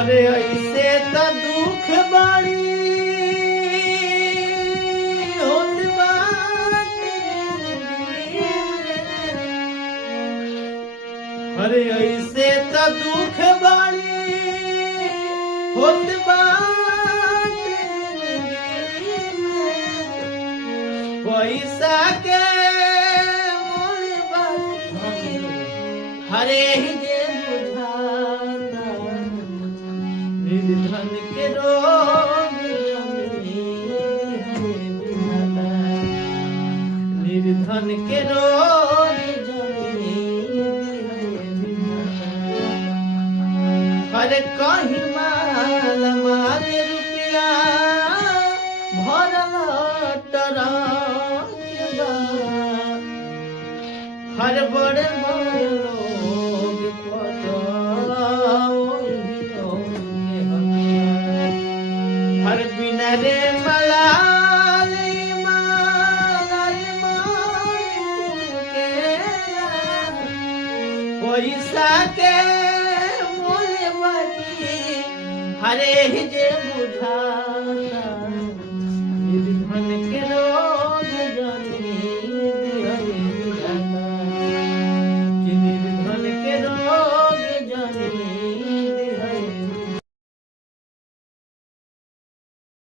अरे ऐसे त दुख बाड़ी होत बाटे। अरे ऐसे त दुख बाड़ी होत बाटे। पैसा के मोल बाटे हरे ही जे बुझाता। निर्धन के रोग हरे बुझाता। निर्धन के रोग हरे कहीं माल मारे रुपया भरल टरक बा। हर बड़े बड़े लोग हर बिना रे मलाली के पैसा के मोल बाटी हरे जे बुझाता।